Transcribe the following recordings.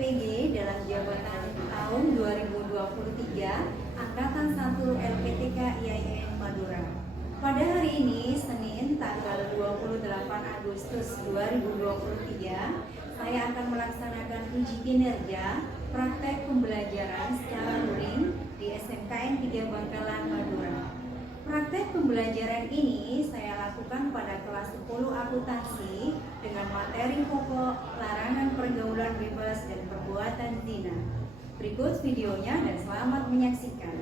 LPG dalam jabatan tahun 2023 Angkatan 1 LPTK IAIN Madura. Pada hari ini, Senin, tanggal 28 Agustus 2023, saya akan melaksanakan uji kinerja praktek pembelajaran secara luring di SMKN 3 Bangkalan, Madura. Praktek pembelajaran ini saya lakukan pada kelas 10 akuntansi dengan materi pokok larangan pergaulan bebas dan perbuatan zina. Berikut videonya dan selamat menyaksikan.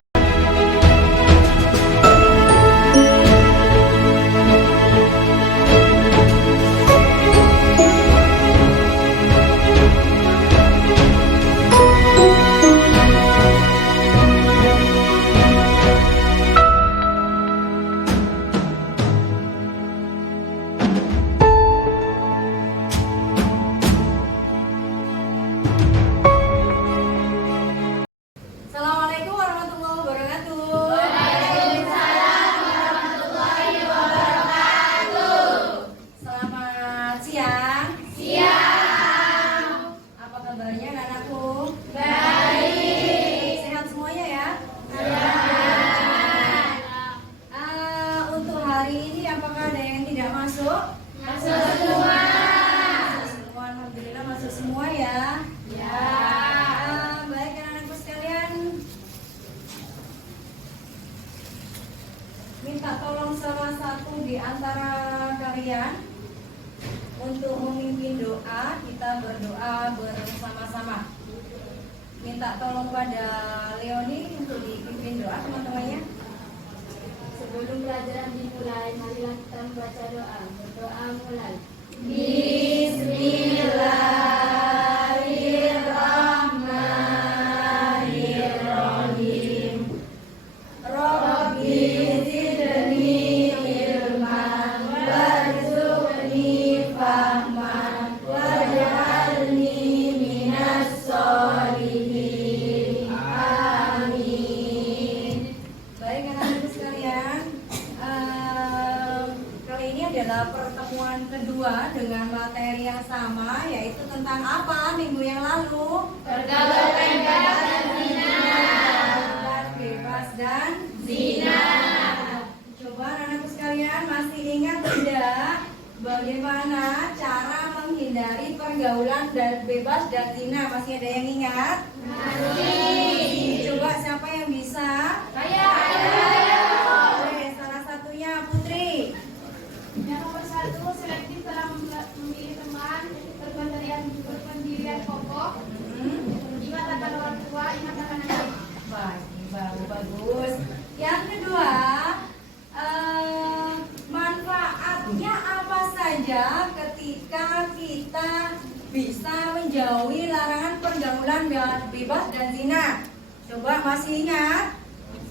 Minta tolong salah satu di antara kalian untuk memimpin doa. Kita berdoa bersama-sama. Minta tolong pada Leoni untuk dipimpin doa teman-temannya. Sebelum pelajaran dimulai, marilah kita membaca doa. Berdoa mulai. Bismillahirrahmanirrahim. Rabbi zidni ilman warzuqni fahman waj'alni minas sholihin. Amin. Baik anak-anak sekalian, kali ini adalah pertemuan kedua dengan materi yang sama, yaitu tentang apa minggu yang lalu? Pergaulan bebas dan zina. Bebas dan Zina. Coba anak-anak sekalian masih ingat tidak bagaimana cara menghindari pergaulan dan bebas dan zina? Masih ada yang ingat? Masih. Coba siapa yang bisa? Saya. Oke, salah satunya Putri. Yang nomor 1, selektif dalam memilih teman, berpendirian kokoh, ingat akan orang tua, ingat akan anak. Bagus. Yang kedua, manfaatnya apa saja ketika kita bisa menjauhi larangan pergaulan bebas dan zina? Coba masih ingat?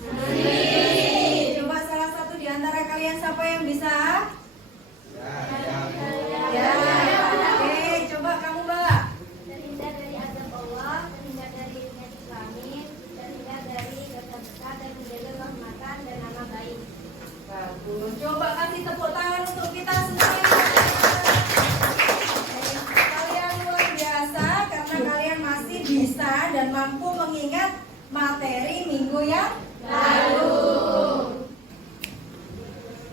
Masih. Coba salah satu di antara kalian siapa yang bisa? Ya. Oke, coba kamu, Mbak. Terhindar dari azab Allah, terhindar dari penyakit kelamin, terhindar dari dosa besar dan menjaga kehormatan dan nama baik. Bagus. Coba kasih tepuk tangan untuk kita semuanya. Kalian luar biasa karena kalian masih bisa dan mampu mengingat materi minggu yang lalu.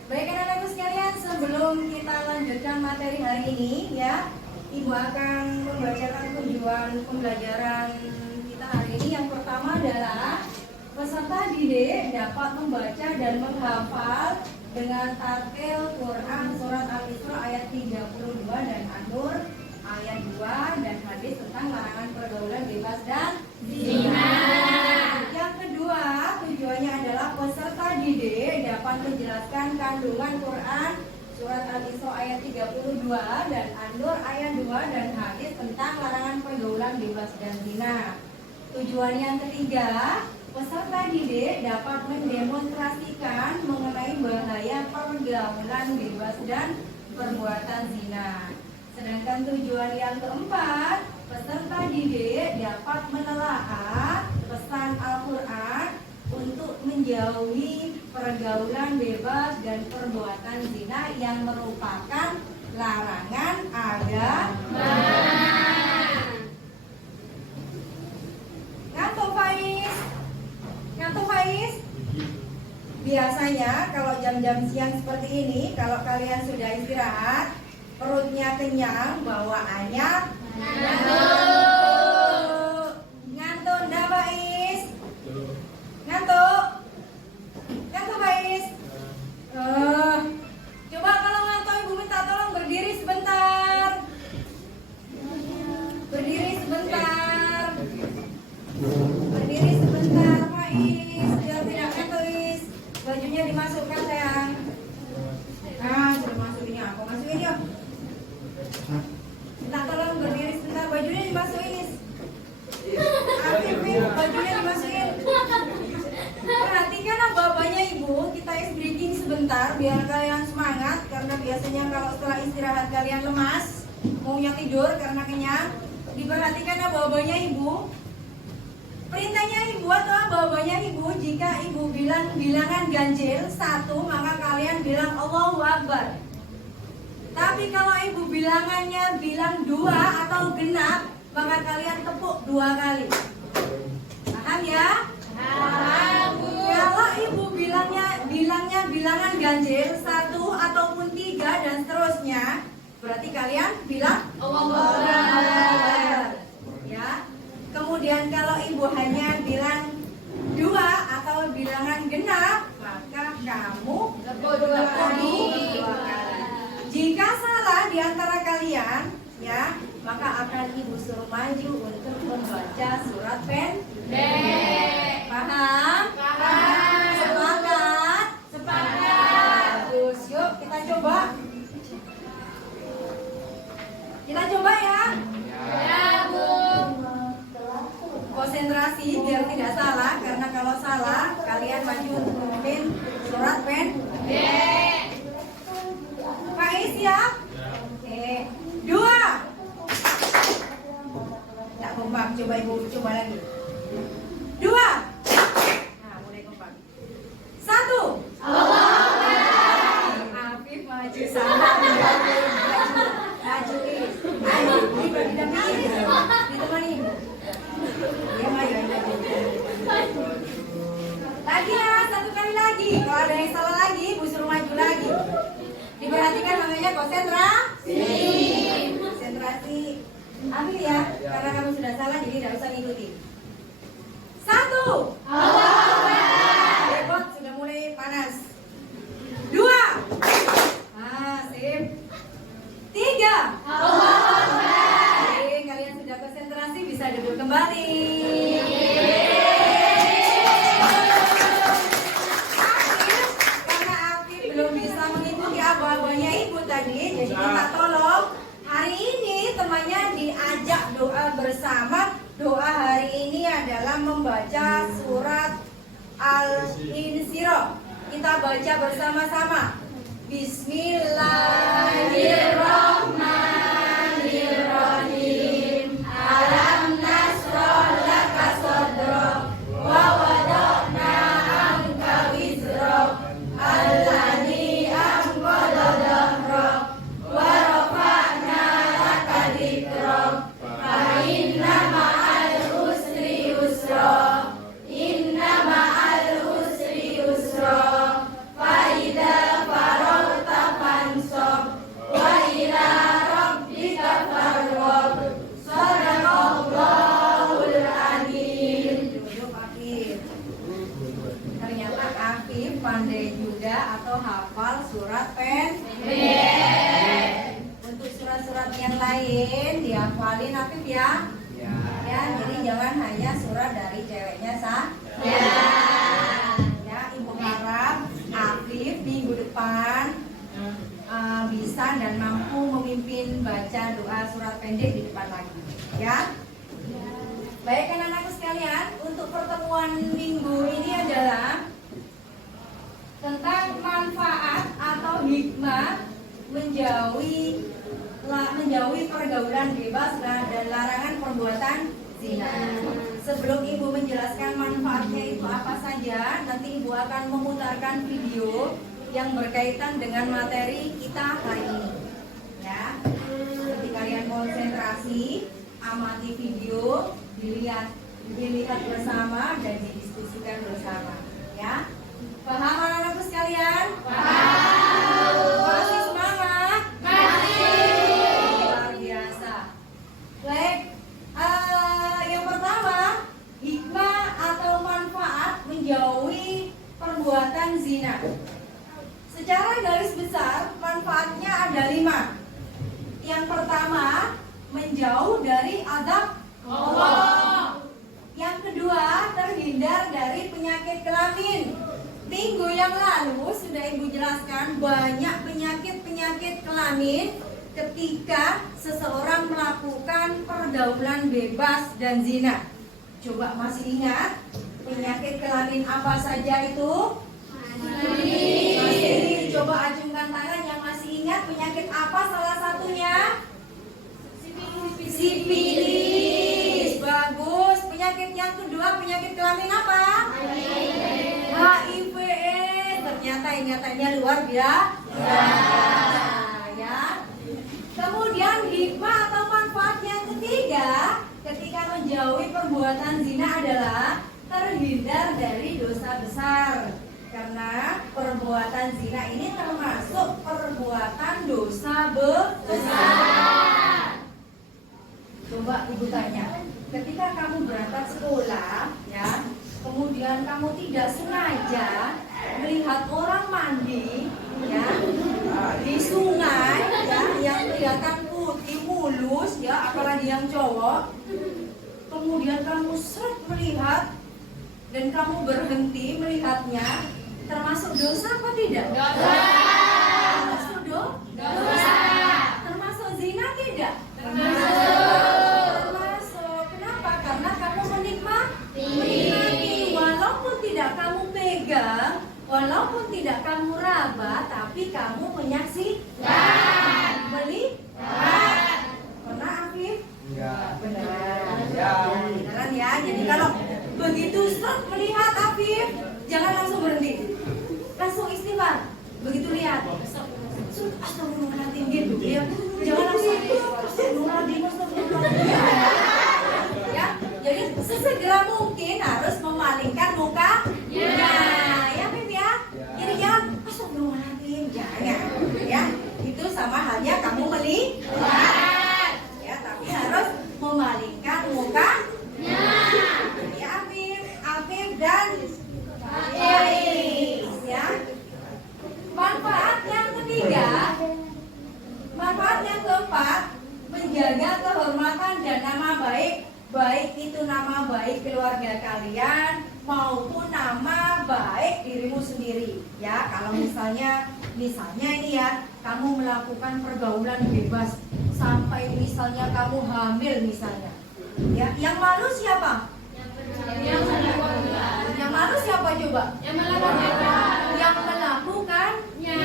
Baik anak-anak sekalian, sebelum kita lanjutkan materi hari ini ya, Ibu akan membacakan tujuan pembelajaran kita hari ini. Yang pertama adalah peserta didik dapat membaca dan menghafal dengan tartil Quran surat Al-Isra ayat 32 dan An-Nur ayat 2 dan hadis tentang larangan pergaulan bebas dan zina. Yang kedua, tujuannya adalah peserta didik dapat menjelaskan kandungan Quran surat Al-Isra ayat 32 dan An-Nur ayat 2 dan hadis tentang larangan pergaulan bebas dan zina. Tujuan yang ketiga, peserta didik dapat mendemonstrasikan mengenai bahaya pergaulan bebas dan perbuatan zina. Sedangkan tujuan yang keempat, peserta didik dapat menelaah pesan Al-Quran untuk menjauhi pergaulan bebas dan perbuatan zina yang merupakan larangan agama. biasanya kalau jam-jam siang seperti ini, kalau kalian sudah istirahat, perutnya kenyang, bawaannya ngantuk. Ngantuk enggak, Mbak Is? Ngantuk? Ngantuk, Mbak Is? Coba kalau ngantuk Ibu minta tolong berdiri sebentar. Berdiri sebentar. Berdiri sebentar, Pak Is. Biar tidak ngantuk, Is. Bajunya dimasukkan, sayang. Nah, sudah masukin ya. Aku masukin yuk. Minta tolong berdiri sebentar. Bajunya dimasukin, Is. Afif, bajunya dimasukin. Perhatikan bapaknya Ibu. Kita is breathing sebentar biar kalian semangat. Karena biasanya kalau setelah istirahat kalian lemas, maunya tidur karena kenyang. Diperhatikan bapaknya Ibu. Perintahnya Ibu atau bapaknya Ibu, jika Ibu bilang bilangan ganjil 1, maka kalian bilang Allahu Akbar. Tapi kalau Ibu bilangannya bilang 2 atau genap, maka kalian tepuk 2 kali. Paham ya? Paham, Bu. Kalau Ibu bilangnya bilangan ganjil 1 ataupun 3 dan seterusnya, berarti kalian bilang Allahu Akbar. Ya. Kemudian kalau Ibu hanya bilang 2 atau bilangan genap, maka kamu Tepuk 2 kali. 2 kali. Jika salah di antara kalian, ya, maka akan Ibu suruh maju untuk membaca surat pendek. Paham? Paham. Semangat? Sepakat. Bagus. Yuk kita coba. Kita coba ya. Ya, Bu. Konsentrasi biar tidak salah, karena kalau salah kalian maju untuk memimpin surat pendek. Pak Is siap? Oke. 2. Tak kompak, coba Ibu coba lagi. 2. Nah, mulai kompak. 1. Afif maju sana. Maju Is. Ayo, dibagi ditemani Ibu. Ya, ayo. Lagi ya, 1 kali lagi. Kalau ada yang salah lagi, Ibu suruh maju lagi. Diperhatikan namanya konsentrasi. Konsentrasi. Ambil ya, karena kamu sudah salah jadi tidak usah ngikutin. 1. Repot sudah mulai panas. 2. Sip. 3. Oke, kalian sudah konsentrasi, bisa duduk kembali. Karena Afif belum bisa mengikuti abah-abahnya Ibu tadi, jadi minta tolong hari ini temannya diajak doa bersama. Doa hari ini adalah membaca surat Al-Insyirah. Kita baca bersama-sama. Bismillahirrahmanirrahim. Alam nashrah laka sadrak wa wada'na anka wizrak alladzi anqadha dhahrak wa rafa'na laka dhikrak fa inna ma'al usri yusra inna ma'al usri yusra fa idza faragta fansab wa ila rabbika farghab. Shadaqallahul adzim. Duduk Afif. Ternyata Afif pandai juga atau hafal surat pendek. Untuk surat-surat yang lain dihafalin Afif ya. Ya, jadi jangan hanya surat dari ceweknya saja. Ya, Ibu harap Afif minggu depan bisa dan mampu memimpin baca doa surat pendek di depan lagi. Ya. Baik anak-anakku sekalian, untuk pertemuan minggu ini adalah tentang manfaat atau hikmah menjauhi pergaulan bebas dan larangan perbuatan zina. Sebelum Ibu menjelaskan manfaatnya itu apa saja, nanti Ibu akan memutarkan video yang berkaitan dengan materi kita hari ini. Ya, nanti kalian konsentrasi, amati video, dilihat bersama dan didiskusikan bersama. Ya, paham perbuatan zina. Secara garis besar manfaatnya ada 5. Yang pertama, menjauh dari azab Allah. Yang kedua, terhindar dari penyakit kelamin. Minggu yang lalu sudah Ibu jelaskan banyak penyakit-penyakit kelamin ketika seseorang melakukan pergaulan bebas dan zina. Coba masih ingat penyakit kelamin apa saja itu? Masih. Coba acungkan tangan yang masih ingat penyakit apa salah satunya? Sifilis. Bagus. Penyakit yang kedua, penyakit kelamin apa? HIV. Ternyata ingatannya luar biasa. Ya. Kemudian hikmah atau manfaat yang ketiga ketika menjauhi perbuatan zina adalah terhindar dari dosa besar. Karena perbuatan zina ini termasuk perbuatan dosa besar. Coba Ibu tanya, ketika kamu berangkat sekolah, ya, kemudian kamu tidak sengaja melihat orang mandi, ya, di sungai, ya, yang kelihatan putih mulus, ya, apalagi yang cowok, kemudian kamu seret melihat dan kamu berhenti melihatnya, termasuk dosa apa tidak? Dosa. Termasuk dosa. Termasuk zina tidak? Termasuk. Kenapa? Karena kamu menikmati. Walaupun tidak kamu pegang, walaupun tidak kamu raba, tapi kamu menyaksikan. Melihat. Pernah Afif? Enggak. Benar. Ya. Beneran ya. Jadi kalau begitu seret melihat Afif, jangan langsung berhenti. Langsung istighfar. Begitu lihat. Astagfirullahaladzim gitu ya. Jangan langsung astagfirullahaladzim. Ya. Jadi sesegera mungkin harus memalingkan muka. Ya, Afif ya. Jadi jangan astagfirullahaladzim. Jangan. Ya. Itu sama halnya kamu melihat. Ya, tapi harus memalingkan muka. Ya, Afif dan Iris, ya. Manfaat yang ketiga, manfaat yang keempat, menjaga kehormatan dan nama baik, baik itu nama baik keluarga kalian maupun nama baik dirimu sendiri. Ya, kalau misalnya ini ya, kamu melakukan pergaulan bebas sampai misalnya kamu hamil misalnya. Ya, yang malu siapa? Yang malu siapa coba? Yang melakukannya.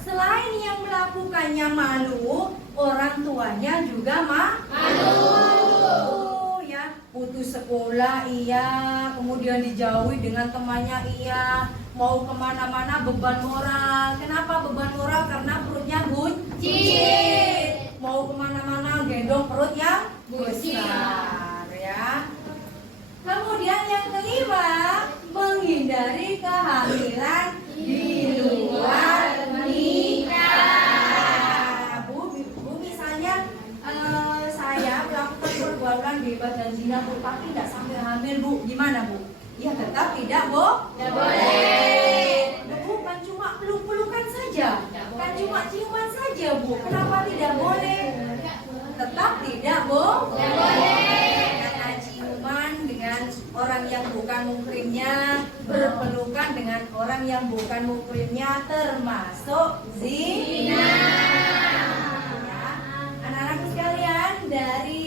Selain yang melakukannya malu, orang tuanya juga malu. Ya, putus sekolah iya, kemudian dijauhi dengan temannya iya, mau kemana-mana beban moral. Kenapa beban moral? Karena perutnya buncit. Mau kemana-mana gendong perut yang besar, ya. Kemudian yang kelima, menghindari kehamilan di luar nikah. Bu misalnya saya melakukan pergaulan bebas dan zina, Bu, tapi tidak sampai hamil, Bu. Gimana, Bu? Ya tetap tidak, Bu. Tidak boleh. Bukan cuma peluk-pelukan saja, kan cuma ciuman saja, Bu. Kenapa tidak boleh? Tetap tidak, Bu. Tidak boleh. Karena ciuman dengan orang yang bukan muhrimnya, berpelukan dengan orang yang bukan muhrimnya termasuk zina. Ya. Anak-anakku sekalian, dari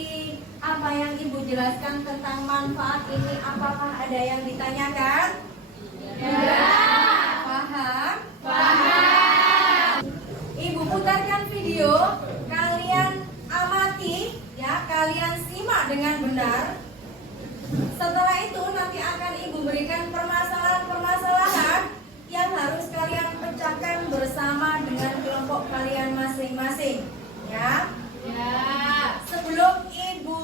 apa yang Ibu jelaskan tentang manfaat ini, apakah ada yang ditanyakan? Ya. Paham? Paham. Ibu putarkan video, kalian amati, ya, kalian simak dengan benar. Setelah itu nanti akan Ibu berikan permasalahan-permasalahan yang harus kalian pecahkan bersama dengan kelompok kalian masing-masing, ya. Sebelum Ibu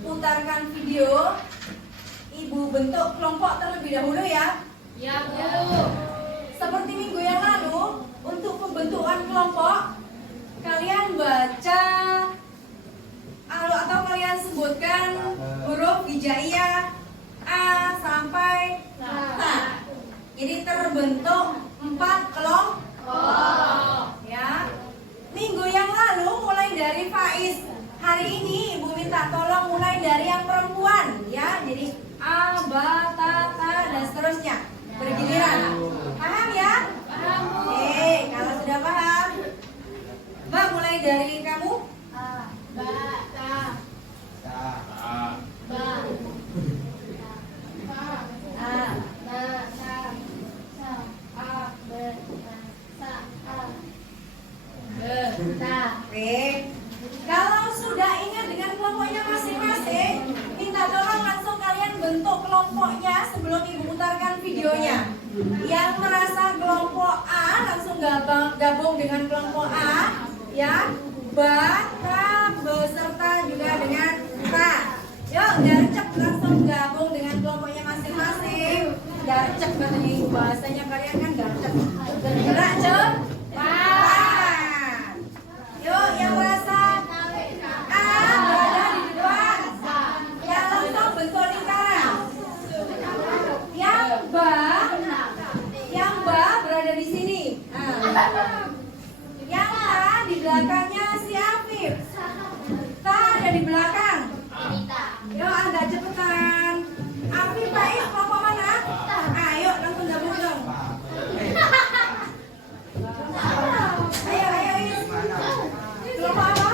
putarkan video, Ibu bentuk kelompok terlebih dahulu ya. Ya, Bu. Seperti minggu yang lalu, untuk pembentukan kelompok, kalian baca atau kalian sebutkan huruf hijaiyah A sampai Ta. Jadi terbentuk 4 kelompok. Ya. Minggu yang lalu mulai dari Faiz. Hari ini Ibu minta tolong mulai dari yang perempuan, ya. Jadi A, ba, ta, ta, dan seterusnya. Bergiliran. Paham ya? Paham, Bu. Oke, kalau sudah paham, Mbak mulai dari kamu. A, ba, ta, ba, ba, A. ba, ta, sa, a, be, ta, sa, a, be, ta. Oke. Kalau sudah ingat dengan kelompoknya masing-masing, minta tolong langsung kalian bentuk kelompoknya sebelum Ibu putarkan videonya. Yang merasa kelompok A langsung gabung dengan kelompok A, ya. Ba, ta, beserta juga dengan ta. Yuk, garcep langsung gabung dengan kelompoknya masing-masing. Garcep katanya Ibu, bahasanya kalian kan garcep. Bergerak cepat. Yuk, yang merasa A berada di depan, yang langsung bentuk lingkaran. Yang ba berada di sini. Yang ta di belakangnya si Afif. Ta ada di belakang. Yuk, agak cepetan. Afif, Faiz, kelompok mana? Ayo, langsung gabung dong. Ayo, Is. Kelompok apa?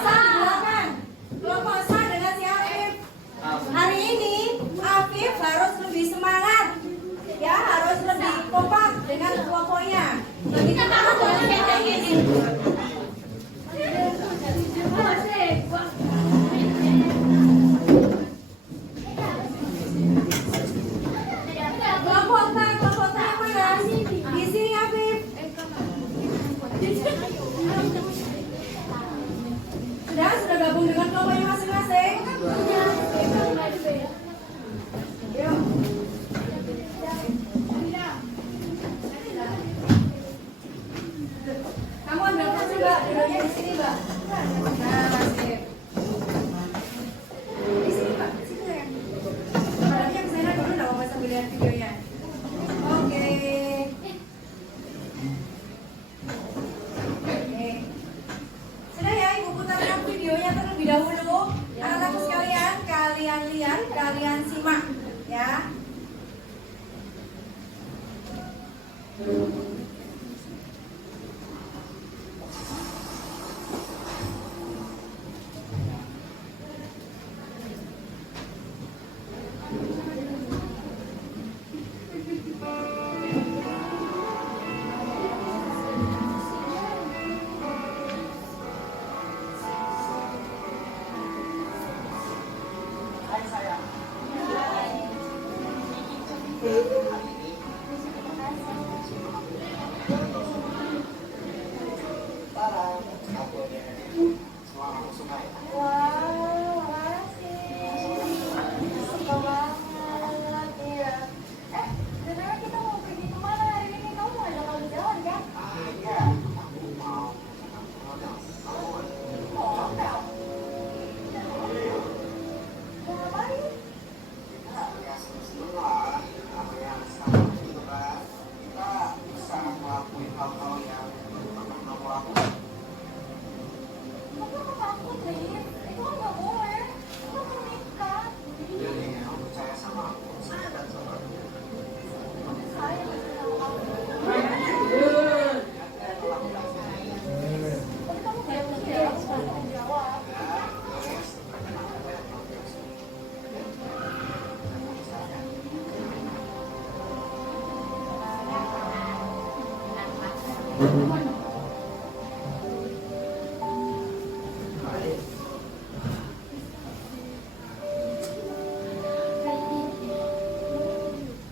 Sa di belakang. Kelompok Sa dengan si Afif. Hari ini Afif harus lebih semangat, ya, harus lebih kompak dengan kelompoknya. Begitu kamu jangan kayak gini. Kelompok Ta yang mana? Di sini Afif. Sudah gabung dengan kelompoknya masing-masing. Yuk. Kamu ambil kursi, Mbak. Duduknya di sini, Mbak. Nah, sip. Di sini, Mbak. Di sini ya. Badannya ke sana dulu, enggak apa-apa sambil lihat videonya. Oke. Sudah ya, Ibu putarkan videonya terlebih dahulu. Anak-anakku sekalian, kalian lihat, kalian simak, ya.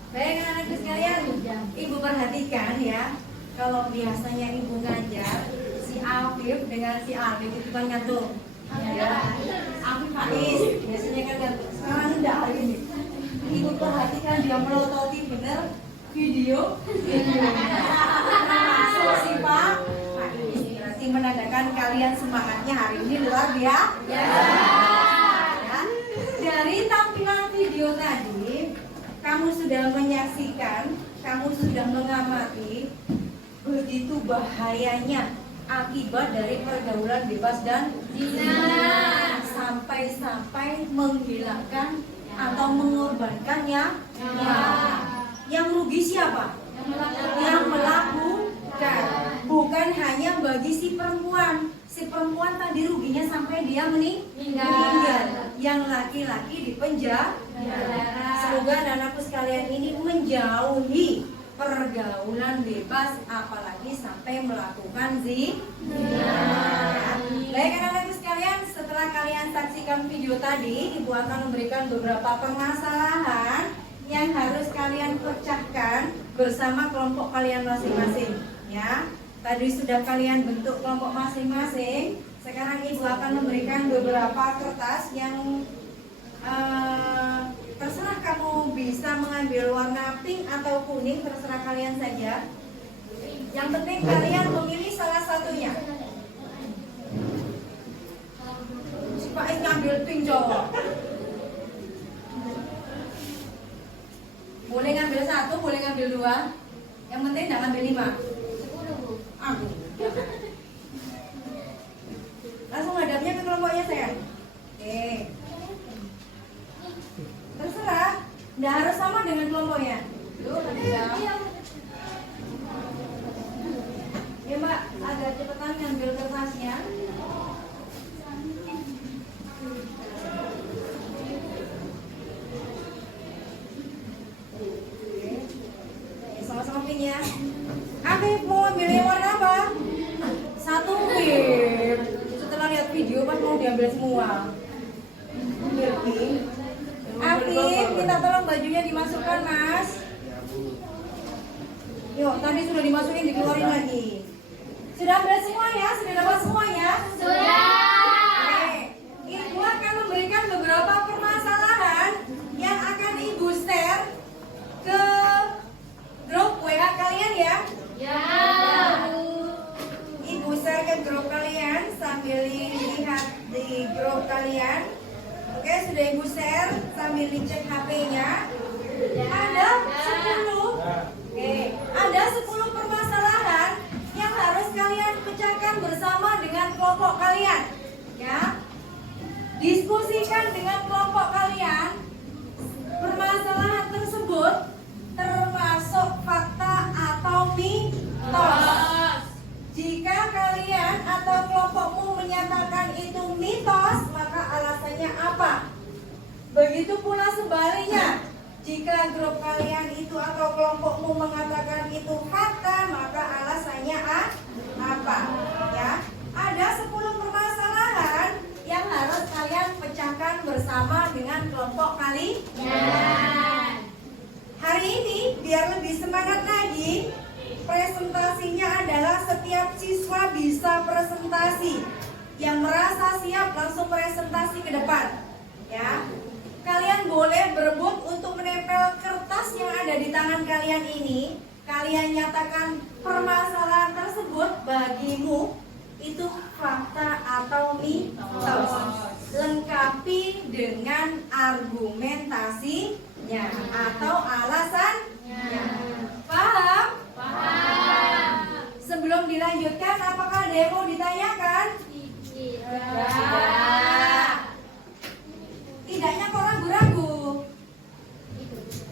Baik anak-anakku sekalian, Ibu perhatikan ya. Kalau biasanya Ibu ngajar si Afif dengan si Alif itu kan ngantuk. Ya. Afif Faiz biasanya kan ngantuk. Sekarang enggak hari ini. Ibu perhatikan dia melototi bener videonya. Masuk si Pak Faiz. Berarti menandakan kalian semangatnya hari ini luar biasa. Ya. Dari tampilan video tadi, kamu sudah menyaksikan kamu sudah mengamati begitu bahayanya akibat dari pergaulan bebas dan zina, sampai-sampai menghilangkan atau mengorbankannya. Yang rugi siapa? Yang melakukan. Bukan hanya bagi si perempuan. Si perempuan tadi ruginya sampai dia meninggal. Yang laki-laki dipenjara. Semoga anak-anakku sekalian ini menjauhi pergaulan bebas, apalagi sampai melakukan zina. Baik anak-anakku sekalian, setelah kalian saksikan video tadi, Ibu akan memberikan beberapa permasalahan yang harus kalian pecahkan bersama kelompok kalian masing-masing. Ya, tadi sudah kalian bentuk kelompok masing-masing. Sekarang Ibu akan memberikan beberapa kertas yang terserah kamu bisa mengambil warna pink atau kuning, terserah kalian saja. Yang penting kalian memilih salah satunya. Si Pak Is ngambil pink cowok. Boleh ngambil satu, boleh ngambil dua. Yang penting jangan ngambil 5. Aku. Langsung hadapnya ke kelompoknya sayang. Oke. Terserah, nggak harus sama dengan kelompoknya. Ya Mbak, agak cepetan ngambil kertasnya. Sama-sama pink ya. Afif mau ambil yang warna apa? Satu pink. Setelah lihat video pas mau diambil semua. Ambil pink. Afif, minta tolong bajunya dimasukkan, Mas. Yuk, tadi sudah dimasukin, dikeluarin lagi. Sudah ambil semua ya? Sudah dapat semuanya? Sudah. Oke. Ibu akan memberikan beberapa permasalahan yang akan Ibu share ke grup WA kalian ya. Ya. Ibu share ke grup kalian sambil lihat di grup kalian. Oke, sudah Ibu share sambil dicek HP-nya. Ada 10. Oke, ada 10 permasalahan yang harus kalian pecahkan bersama dengan kelompok kalian. Ya. Diskusikan dengan kelompok kalian permasalahan tersebut termasuk fakta atau mitos. Jika kalian atau kelompokmu menyatakan itu mitos, maka alasannya apa? Begitu pula sebaliknya. Jika grup kalian itu atau kelompokmu mengatakan itu fakta, maka alasannya apa? Ya, ada 10 permasalahan yang harus kalian pecahkan bersama dengan kelompok kalian. Hari ini biar lebih semangat lagi, presentasinya adalah setiap siswa bisa presentasi. Yang merasa siap langsung presentasi ke depan. Ya. Kalian boleh berebut untuk menempel kertas yang ada di tangan kalian ini. Kalian nyatakan permasalahan tersebut bagimu itu fakta atau mitos. Lengkapi dengan argumentasinya atau alasannya. Paham? Paham. Sebelum dilanjutkan, apakah ada yang mau ditanyakan? Tidak. Tidaknya kok ragu-ragu.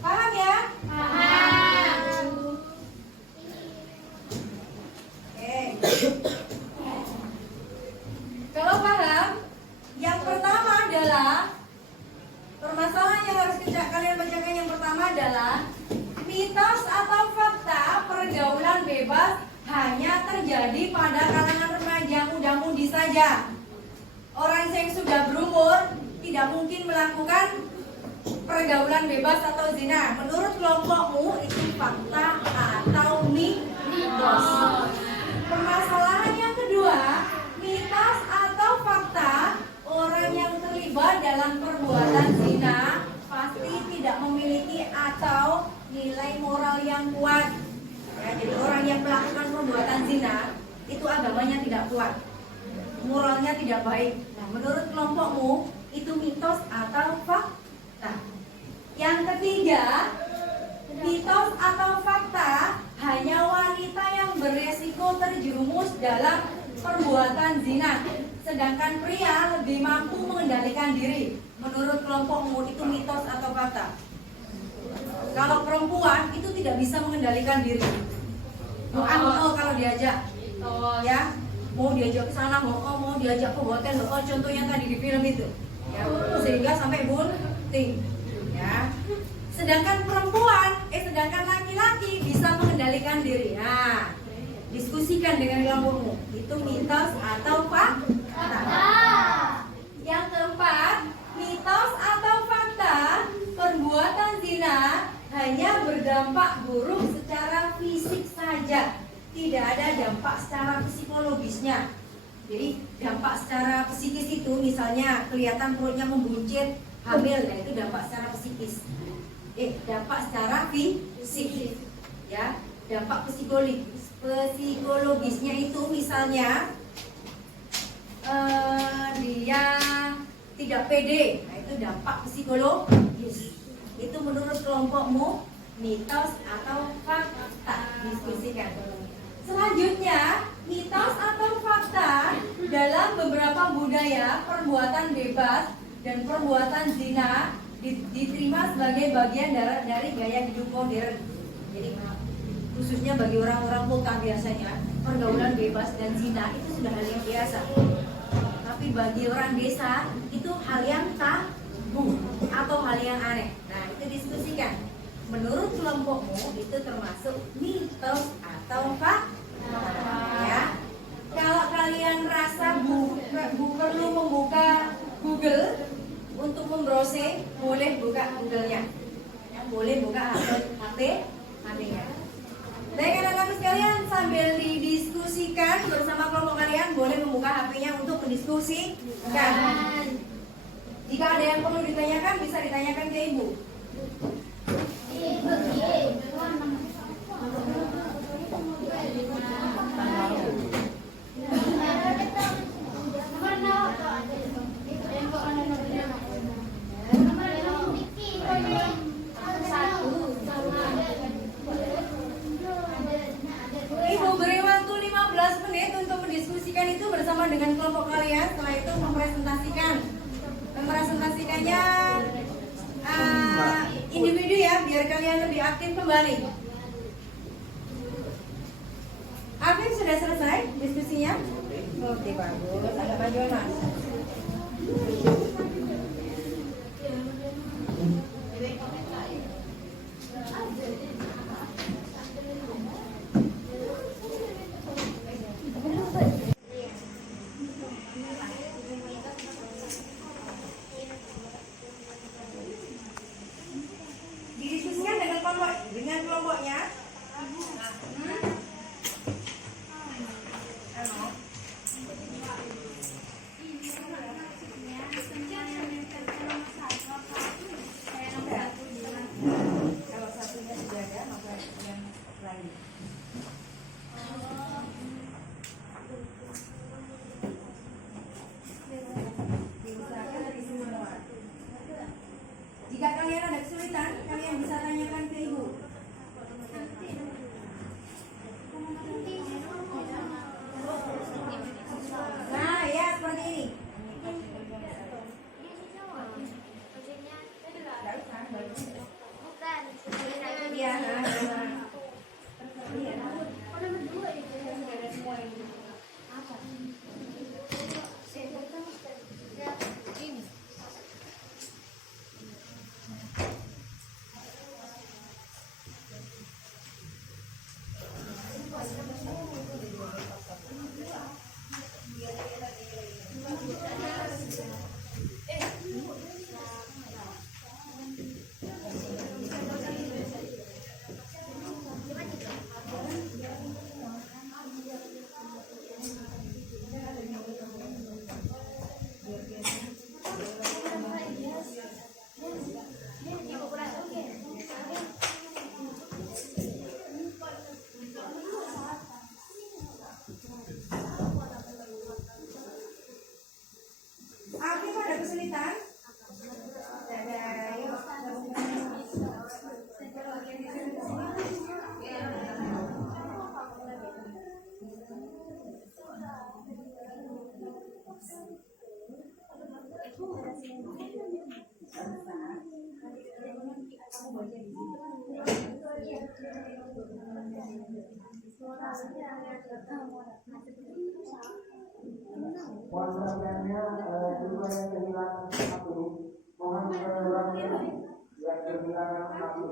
Paham ya? Paham. Oke. Kalau paham, yang pertama adalah permasalahan yang harus kalian bacakan. Yang pertama adalah mitos atau fakta pergaulan bebas hanya terjadi pada kalangan remaja muda-mudi saja. Orang yang sudah berumur tidak mungkin melakukan pergaulan bebas atau zina. Menurut kelompokmu itu fakta atau mitos? Permasalahan yang kedua, mitos atau fakta orang yang terlibat dalam perbuatan zina pasti tidak memiliki atau nilai moral yang kuat. Ya, jadi orang yang melakukan perbuatan zina itu agamanya tidak kuat, moralnya tidak baik. Nah, menurut kelompokmu itu mitos atau fakta? Yang ketiga, mitos atau fakta terjerumus dalam perbuatan zina. Sedangkan pria lebih mampu mengendalikan diri. Menurut kelompokmu itu mitos atau fakta? Kalau perempuan itu tidak bisa mengendalikan diri. Mau kalau diajak, ya, mau diajak ke sana, mau diajak ke hotel, contohnya tadi di film itu, ya, sehingga sampai bunting, ya. Sedangkan laki-laki bisa mengendalikan diri. Nah, diskusikan dengan kelompokmu, itu mitos atau fakta? Yang keempat, mitos atau fakta, perbuatan zina hanya berdampak buruk secara fisik saja, tidak ada dampak secara psikologisnya. Jadi dampak secara psikis itu misalnya kelihatan perutnya membuncit, hamil, nah itu dampak secara psikis. Dampak secara fisik, ya. Dampak psikologisnya itu misalnya dia tidak pede, nah itu dampak psikologis. Itu menurut kelompokmu mitos atau fakta? Diskusikan. Selanjutnya, mitos atau fakta, dalam beberapa budaya perbuatan bebas dan perbuatan zina diterima sebagai bagian dari gaya hidup modern. Jadi khususnya bagi orang-orang kota biasanya pergaulan bebas dan zina itu sudah hal yang biasa. Tapi bagi orang desa itu hal yang tabu atau hal yang aneh. Nah, itu diskusikan. Menurut kelompokmu itu termasuk mitos atau fakta? Ya. Kalau kalian rasa perlu membuka Google untuk membrowsing, boleh buka Google-nya. Ya, boleh buka HP-nya. Baik anak-anak sekalian, sambil didiskusikan bersama kelompok kalian, boleh membuka HP-nya untuk mendiskusikan. Jika ada yang perlu ditanyakan, bisa ditanyakan ke ibu. Ibu beri waktu 15 menit untuk mendiskusikan itu bersama dengan kelompok kalian. Setelah itu mempresentasikannya individu ya, biar kalian lebih aktif kembali. Afif sudah selesai diskusinya? Oke, bagus. Ada majuan mas. Didiskusikan dengan kelompoknya. Kalau satunya sudah ada, maka yang lain. Jika kalian ada kesulitan, kalian bisa tanyakan ke ibu. Nah, ya seperti ini. Iya, Afif ada kesulitan? Ada, yuk. Konsernya juga yang kehilangan satu, mohon yang kehilangan satu,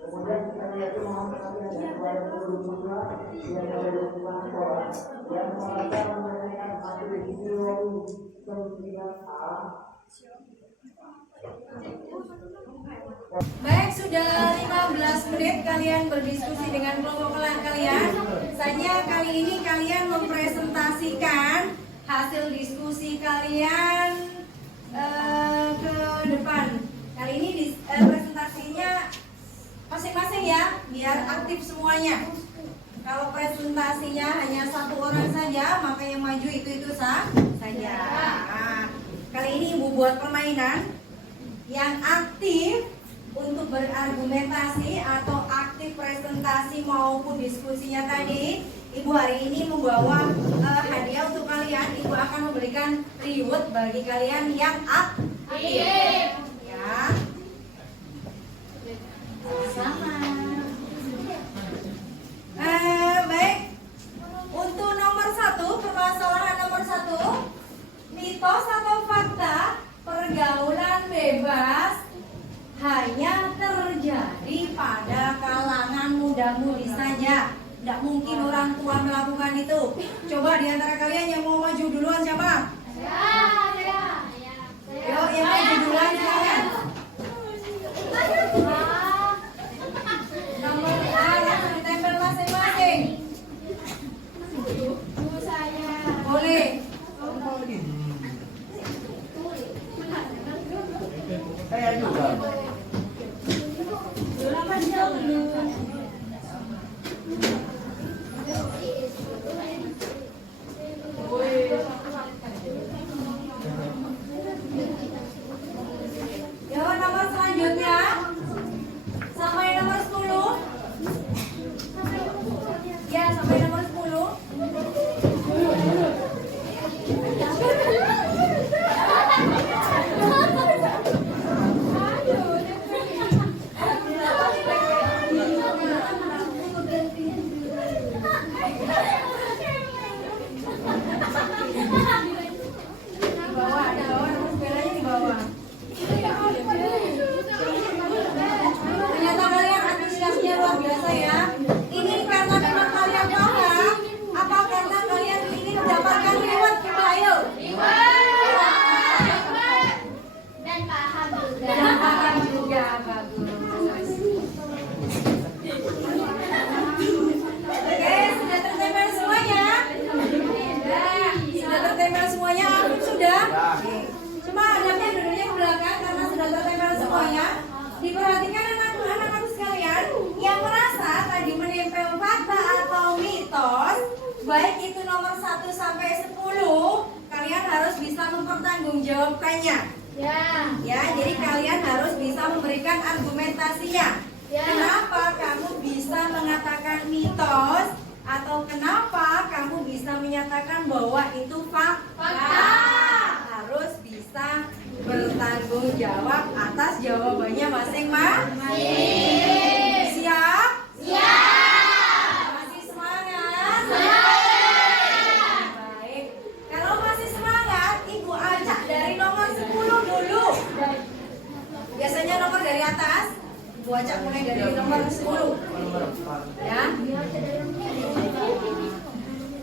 kemudian kita lihat mohon perhatian kepada guru juga yang ada di lingkungan sekolah yang merasa menanyakan satu video 9A. Baik, sudah 15 menit kalian berdiskusi dengan kelompok kalian. Saatnya kali ini kalian mempresentasikan hasil diskusi kalian ke depan. Kali ini presentasinya masing-masing ya, biar aktif semuanya. Kalau presentasinya hanya satu orang saja, maka yang maju itu saja. Nah, kali ini Ibu buat permainan yang aktif untuk berargumentasi atau aktif presentasi maupun diskusinya tadi. Ibu hari ini membawa hadiah untuk kalian. Ibu akan memberikan reward bagi kalian yang aktif. Ya. Sama. Baik. Untuk nomor 1, permasalahan nomor 1, mitos atau fakta pergaulan bebas hanya terjadi pada kalangan muda-mudi saja. Tidak mungkin orang tua melakukan itu. Coba di antara kalian yang mau maju duluan siapa? Saya. Yuk, yang maju duluan silakan. Nomor A langsung ditempel masing-masing. Saya. Boleh. Saya juga. Yo, nomor selanjutnya sampai nomor 10. Ya, sampai nomor 10. Di bawah, nomor sepedanya di bawah. Ternyata kalian antusiasnya luar biasa ya. Ini karena memang kalian paham, apa karena kalian ingin mendapatkan reward? Coba ayo. Dan paham juga. Dan paham juga, bagus. Oke, sudah tertempel semuanya? Sudah tertempel semuanya? Afif sudah? Oke. Cuma adabnya duduknya ke belakang karena sudah tertempel semuanya. Diperhatikan anak-anak sekalian yang merasa tadi menempel fakta atau mitos, baik itu nomor 1 sampai 10, kalian harus bisa mempertanggungjawabkannya. Ya, jadi kalian harus bisa memberikan argumentasinya. Kenapa kamu bisa mengatakan mitos atau kenapa kamu bisa menyatakan bahwa itu fakta? Harus bisa bertanggung jawab atas jawabannya masing-masing. Siap? Masih semangat? Baik. Kalau masih semangat, Ibu ajak dari nomor 10 dulu. Biasanya nomor dari atas. Ibu ajak mulai dari nomor 10. Ya.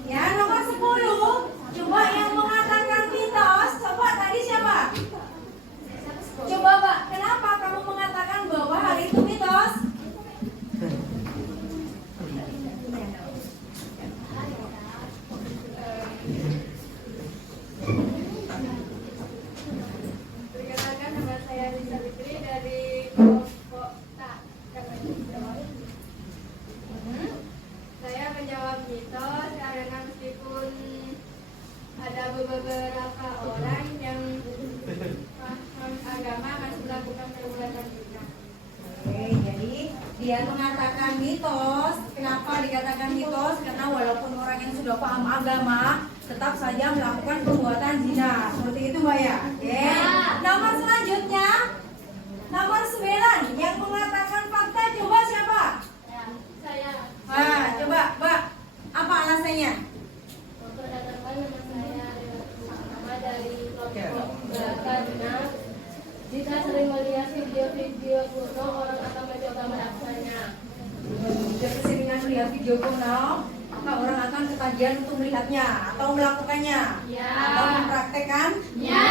Ya, nomor 10. Coba yang mengatakan mitos. Coba tadi siapa? Coba Pak, kenapa kamu mengatakan bahwa hal itu mitos? Perkenalkan, nama saya Risa Fitri dari kelompok Tak. Saya menjawab mitos karena meskipun ada Dia mengatakan mitos. Kenapa dikatakan mitos? Karena walaupun orang yang sudah paham agama tetap saja melakukan perbuatan zina. Seperti itu Mbak ya. Oke. Nomor selanjutnya, nomor 9 yang mengatakan fakta, coba siapa? Ya, saya. Nah, coba Mbak, apa alasannya? Memperkenalkan nama saya nama dari kelompok Gerakan. Jika sering melihat video-video kuno, orang akan mencoba melakukannya. Jika keseringan melihat video kuno, maka orang akan ketagihan untuk melihatnya atau melakukannya, Ya. atau mempraktekkan. Ya.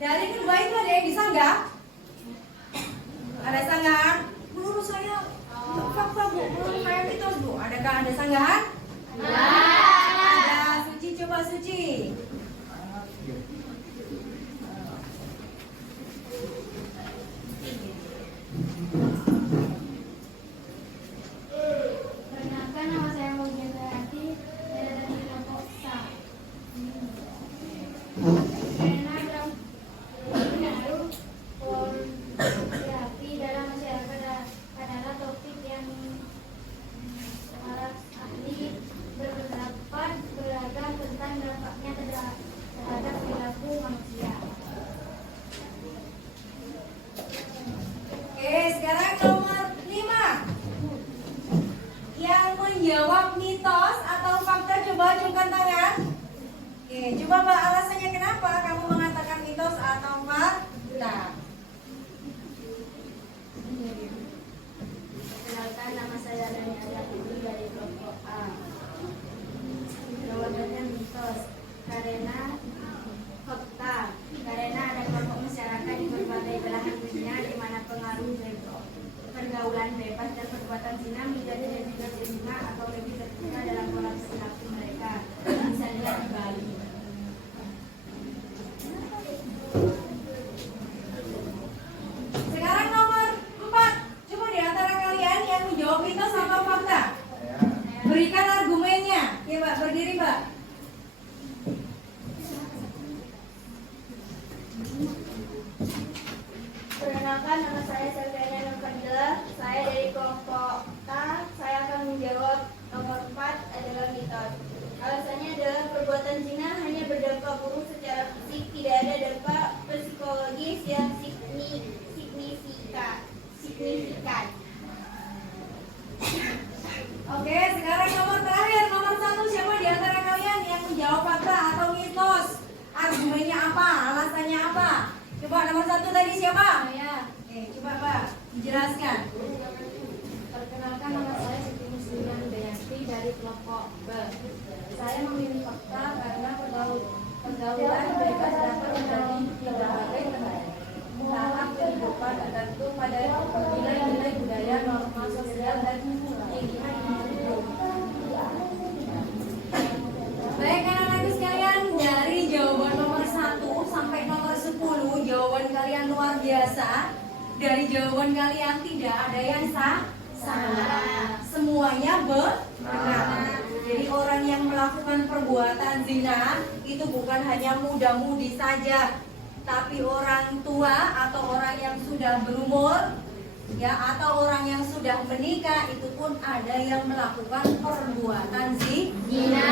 Dari kedua itu ada yang disanggah? Ada sanggahan? Menurut saya fakta Bu, menurut saya mitos Bu. Adakah ada sanggahan? Ada. Suci, coba Suci. Perkenalkan nama saya Mugia Berarti dari kelompok SA. Karena pengaruh pornografi dalam masyarakat adalah topik yang para ahli berpendapat beragam tentang dampaknya terhadap perilaku manusia. Oke, sekarang nomor 5. Yang menjawab mitos atau fakta, coba acungkan tangan. Oke, coba Mbak, alasannya kenapa kamu mengatakan mitos atau fakta? Perkenalkan nama saya Dani Adapudi dari kelompok A. Jawabannya mitos karena fakta, karena ada kelompok masyarakat di berbagai belahan dunia di mana pengaruh pergaulan bebas dan perbuatan zina menjadi lebih terima atau lebih terbuka dalam pola perilaku mereka. Bisa dilihat di Bali. Sekarang nomor 4. Coba di antara kalian yang menjawab mitos atau fakta, berikan argumennya. Ya Mbak, berdiri Mbak. Perkenalkan nama saya Selviana Nurfadila. Saya dari kelompok K. Saya akan menjawab nomor 4 adalah mitos. Alasannya adalah perbuatan zina hanya berdampak buruk secara fisik, tidak ada dampak psikologis yang signifikan. Oke, sekarang nomor terakhir, nomor 1. Siapa di antara kalian yang menjawab fakta atau mitos? Argumennya apa? Alasannya apa? Coba nomor 1 tadi siapa? Saya. Oke, coba Mbak, dijelaskan. Perkenalkan nama saya Siti Musliman Dayanti dari kelompok B. Saya memilih fakta karena pergaulan bebas dapat terjadi di berbagai tempat. Tahap kehidupan tergantung pada nilai-nilai budaya, norma sosial, dan pilihan hidup. Baik anak-anakku sekalian, dari jawaban nomor 1 sampai nomor 10, jawaban kalian luar biasa. Dari jawaban kalian tidak ada yang salah. Semuanya benar. Jadi orang yang melakukan perbuatan zina itu bukan hanya muda-mudi saja, tapi orang tua atau orang yang sudah berumur, ya, atau orang yang sudah menikah itu pun ada yang melakukan perbuatan zina.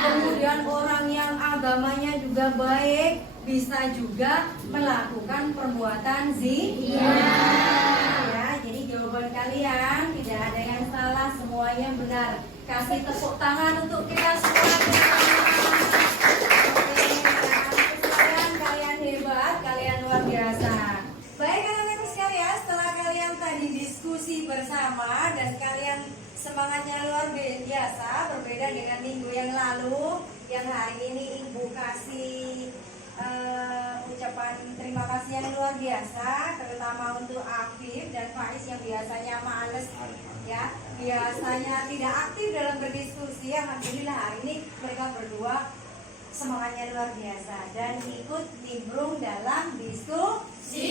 Kemudian orang yang agamanya juga baik bisa juga melakukan perbuatan zina. Ya, jadi jawaban kalian tidak ada yang salah, semuanya benar. Kasih tepuk tangan untuk kita semua. Kalian hebat, kalian luar biasa. Baik anak-anak sekalian, setelah kalian tadi diskusi bersama dan kalian semangatnya luar biasa, berbeda dengan minggu yang lalu, yang hari ini Ibu kasih ucapan terima kasih yang luar biasa, terutama untuk Afif dan Faiz yang biasanya males, ya, biasanya tidak aktif dalam berdiskusi. Alhamdulillah hari ini mereka berdua semangatnya luar biasa dan ikut nimbrung dalam diskusi.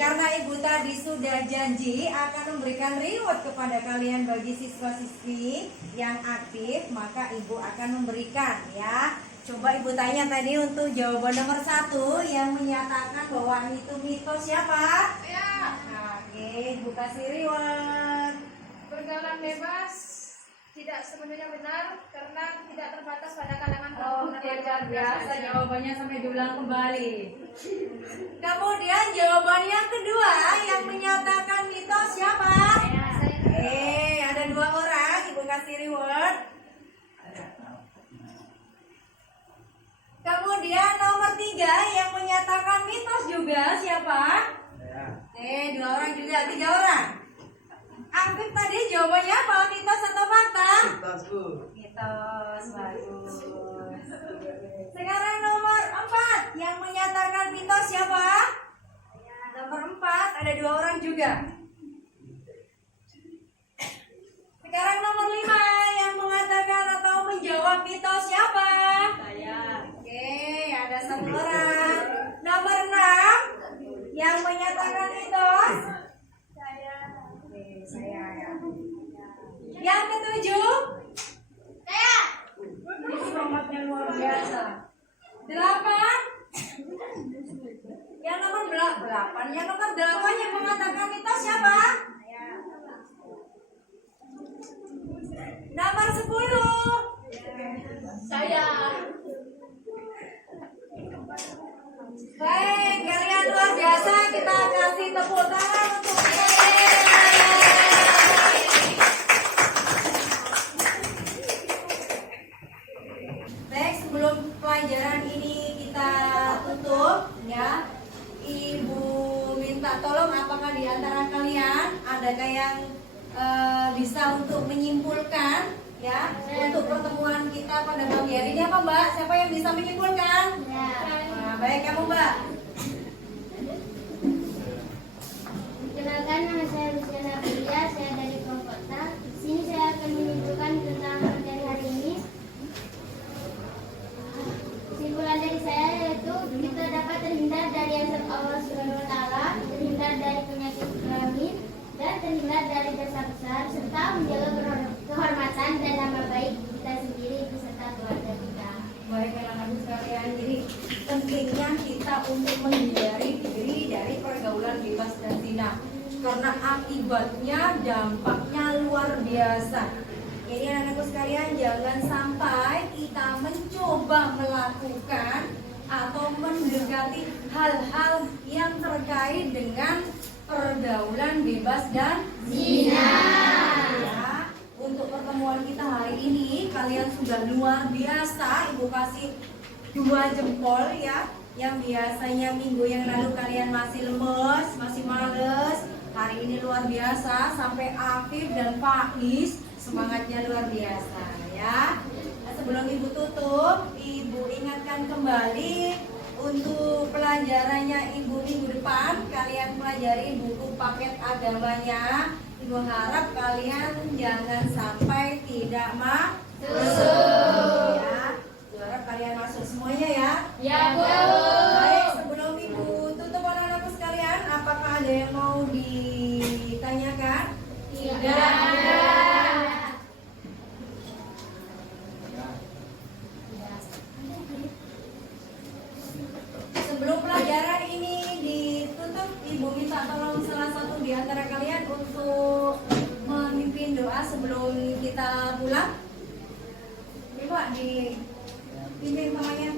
Karena Ibu tadi sudah janji akan memberikan reward kepada kalian bagi siswa-siswi yang aktif, maka Ibu akan memberikan, ya. Coba Ibu tanya tadi untuk jawaban nomor 1 yang menyatakan bahwa itu mitos siapa? Ya. Oke, Ibu kasih reward. Pergaulan bebas tidak sepenuhnya benar karena tidak terbatas pada kalangan Oke, luar biasa jawabannya sampai diulang kembali. Kemudian jawaban yang kedua yang menyatakan mitos siapa? Ada 2 orang, Ibu kasih reward. Kemudian nomor 3 yang menyatakan mitos juga siapa? 2 orang juga, 3 orang. Afif tadi jawabannya apa? Mitos atau fakta? Mitos, bagus. Sekarang nomor 4 yang menyatakan mitos siapa? Nomor 4 ada 2 orang juga. Sekarang nomor 5 yang mengatakan atau menjawab mitos siapa? Oke, ada 1 orang. Nomor 6 yang menyatakan mitos? Oke, saya ya. Yang ketujuh? Ini semangatnya luar biasa. 8? Yang nomor 8? Yang nomor 8 yang mengatakan mitos siapa? Nomor 10? Saya. Baik, kalian luar biasa. Kita kasih tepuk tangan untuk Baik, sebelum pelajaran ini kita tutup ya, Ibu minta tolong apakah di antara kalian adakah yang bisa untuk menyimpulkan ya untuk pertemuan kita pada pagi hari ini apa Mbak? Siapa yang bisa menyimpulkan? Nah, baik kamu Mbak. Kenalkan, nama saya Luciana Aprilia, saya dari Purwokerto. Di sini saya akan menunjukkan tentang materi hari ini. Kesimpulan dari saya yaitu kita dapat terhindar dari azab Allah Subhanahu wa taala, terhindar dari penyakit kelamin, dan terhindar dari dosa besar serta menjaga kehormatan dan nama baik kita sendiri beserta keluarga kita. Baik anak-anak sekalian, jadi pentingnya kita untuk menghindari diri dari pergaulan bebas dan zina karena akibatnya dampaknya luar biasa. Jadi anak-anakku sekalian, jangan sampai kita mencoba melakukan atau mendekati hal-hal yang terkait dengan pergaulan bebas dan zina. Ya, untuk pertemuan kita hari ini kalian sudah luar biasa. Ibu kasih 2 jempol ya. Yang biasanya minggu yang lalu kalian masih lemes, masih males, hari ini luar biasa. Sampai Afif dan Faiz semangatnya luar biasa ya. Nah, sebelum Ibu tutup, Ibu ingatkan kembali untuk pelajarannya Ibu minggu depan kalian pelajari buku paket agamanya. Ibu harap kalian jangan sampai tidak masuk ya. Ibu harap kalian masuk semuanya ya. Ya, Bu. Baik, sebelum Ibu tutup anak-anakku sekalian, apakah ada yang mau ditanyakan? Sebelum pelajaran ini ditutup, Ibu minta tolong salah satu di antara kalian untuk memimpin doa sebelum kita pulang. Coba dipimpin mamanya.